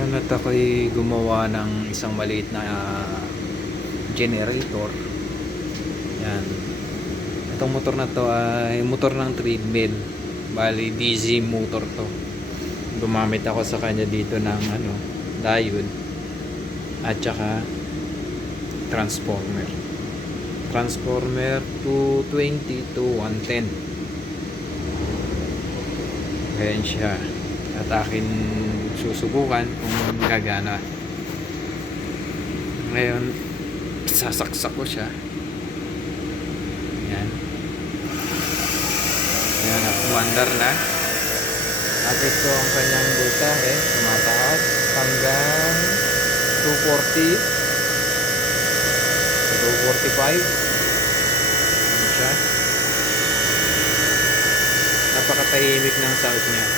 Ngayon at ako'y gumawa ng isang maliit na generator. Yan. Itong motor na to ay motor ng treadmill. Bali DC motor to. Gumamit ako sa kanya dito ng diode at saka transformer. Transformer 220 to 110. Ayan siya. At akin susubukan kung gagana. Ngayon, sasaksak ko siya. Ayan. Ayan, wonder na. At ito ang kanyang voltahe. Tumataas hanggang 240. 245. Ayan siya. Napakatahimik ng sound niya.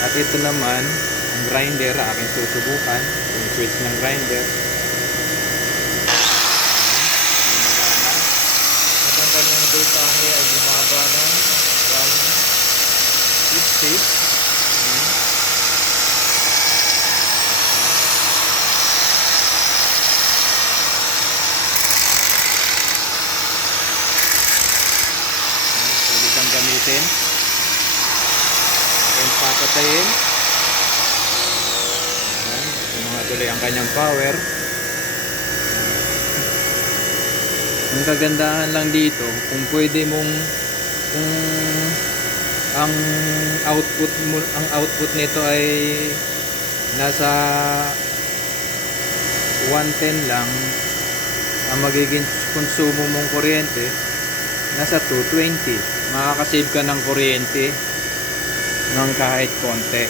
At ito naman, ang grinder, aking susubukan. Yung switch ng grinder. Gumagana. At ang kanyang voltahe ay bumaba ng 150. Pwede kang gamitin. Aking papatayin. Ayan, yung mga tuloy ang kanyang power. Ang kagandahan lang dito, kung pwede mong kung ang output nito ay nasa 110 lang, ang magiging konsumo mong kuryente nasa 220. Makakasave ka ng kuryente ng kahit konti.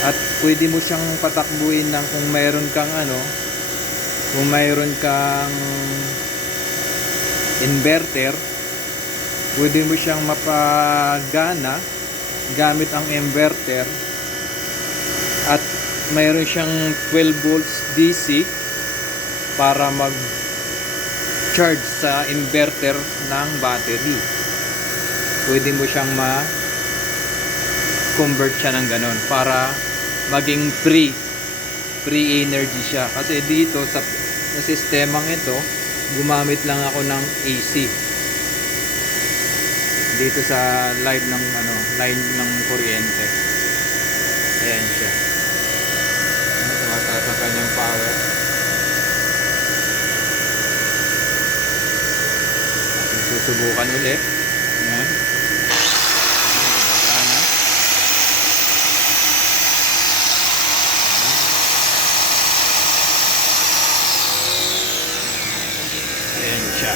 At pwede mo siyang patakbuhin ng kung mayroon kang inverter, pwede mo siyang mapagana gamit ang inverter. At mayroon siyang 12 volts DC para mag charge sa inverter ng battery. Pwede mo siyang convert siya ng ganon para maging free energy siya. Kasi dito sa sistemang ito, gumamit lang ako ng AC dito sa line ng kuryente. Ayan siya. Tumataas ang kanyang power. Susubukan ulit. Ayan. Ayan siya.